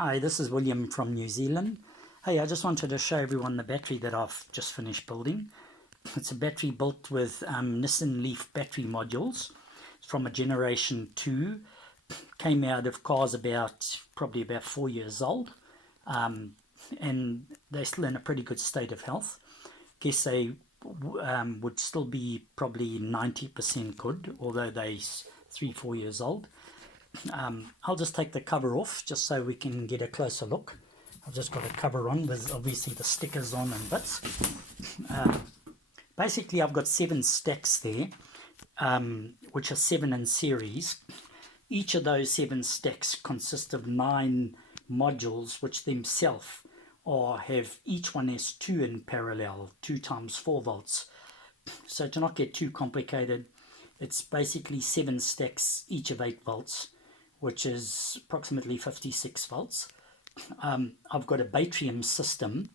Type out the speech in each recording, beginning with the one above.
Hi, this is William from New Zealand. Hey, I just wanted to show everyone the battery that I've just finished building. It's a battery built with Nissan Leaf battery modules. It's from a generation 2. Came out of cars probably about 4 years old. And they're still in a pretty good state of health. Guess they would still be probably 90% good, although they're 3-4 years old. I'll just take the cover off just so we can get a closer look. I've just got a cover on with obviously the stickers on and bits. Basically I've got 7 stacks there, which are 7 in series. Each of those 7 stacks consist of 9 modules, which themselves have each one has 2 in parallel, 2 times 4 volts. So to not get too complicated, it's basically 7 stacks, each of 8 volts, which is approximately 56 volts. I've got a Batrium system,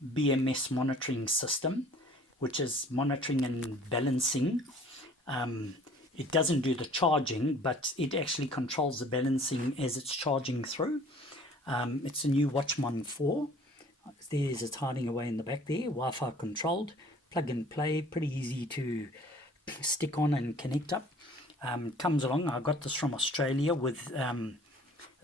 BMS monitoring system, which is monitoring and balancing. It doesn't do the charging, but it actually controls the balancing as it's charging through. It's a new Watchman 4. There's it's hiding away in the back there, Wi-Fi controlled, plug and play, pretty easy to stick on and connect up. Comes along, I got this from Australia with a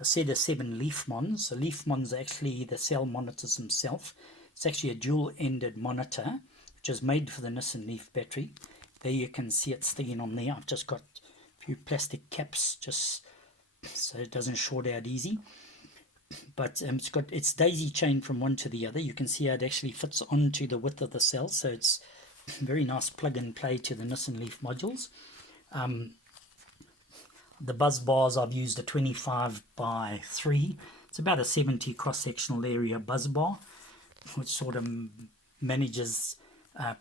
set of 7 leaf mons. The leaf mons are actually the cell monitors themselves. It's actually a dual-ended monitor, which is made for the Nissan Leaf battery. There you can see it sticking on there. I've just got a few plastic caps just so it doesn't short out easy. But it's daisy chained from one to the other. You can see how it actually fits onto the width of the cell, so it's very nice plug and play to the Nissan Leaf modules. The buzz bars, I've used a 25 by 3. It's about a 70 cross-sectional area buzz bar, which sort of manages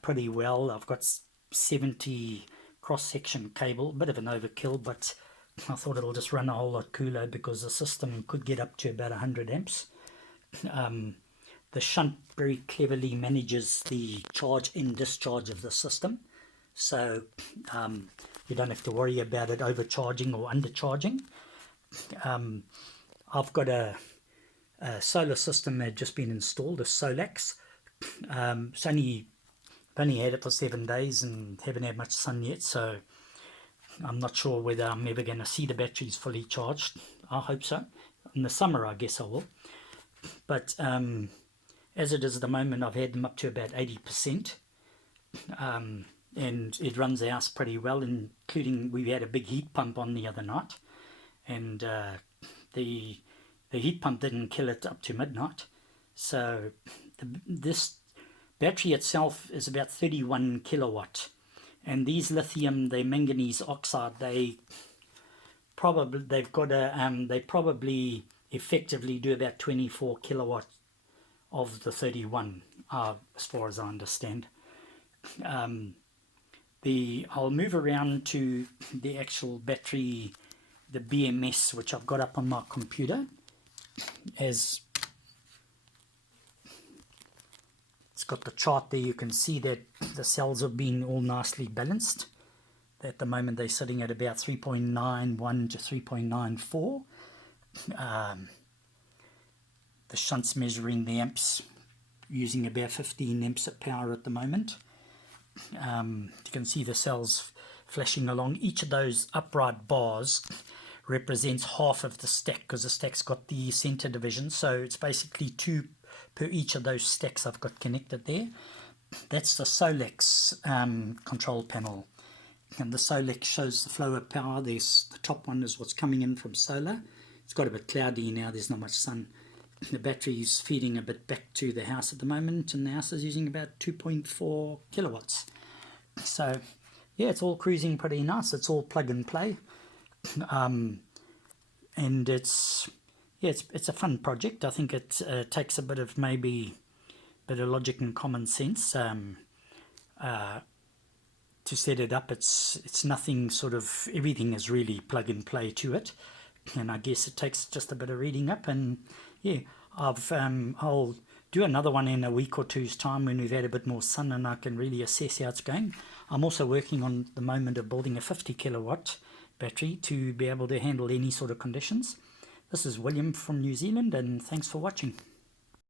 pretty well. I've got 70 cross-section cable, a bit of an overkill, but I thought it'll just run a whole lot cooler because the system could get up to about 100 amps. The shunt very cleverly manages the charge and discharge of the system, so you don't have to worry about it overcharging or undercharging. I've got a solar system that had just been installed, a Solax. I've only had it for 7 days and haven't had much sun yet, so I'm not sure whether I'm ever going to see the batteries fully charged. I hope so. In the summer, I guess I will. But as it is at the moment, I've had them up to about 80%. And it runs the house pretty well, including we had a big heat pump on the other night. And the heat pump didn't kill it up to midnight. So this battery itself is about 31 kilowatt. And these lithium, they manganese oxide, they probably effectively do about 24 kilowatt of the 31, as far as I understand. I'll move around to the actual battery, the BMS, which I've got up on my computer. As it's got the chart there, you can see that the cells have been all nicely balanced. At the moment they're sitting at about 3.91 to 3.94. The shunt's measuring the amps, using about 15 amps of power at the moment. You can see the cells flashing along. Each of those upright bars represents half of the stack, because the stack's got the center division, so it's basically 2 per each of those stacks I've got connected there. That's the Solax control panel, and the Solax shows the flow of power. There's the top one is what's coming in from solar. It's got a bit cloudy now, there's not much sun. The battery's feeding a bit back to the house at the moment, and the house is using about 2.4 kilowatts. So yeah, it's all cruising pretty nice. It's all plug and play, and it's a fun project. I think it takes a bit of logic and common sense to set it up. It's nothing sort of, everything is really plug and play to it, and I guess it takes just a bit of reading up. And yeah, I'll do another one in a week or two's time when we've had a bit more sun and I can really assess how it's going. I'm also working on the moment of building a 50 kilowatt battery to be able to handle any sort of conditions. This is William from New Zealand, and thanks for watching.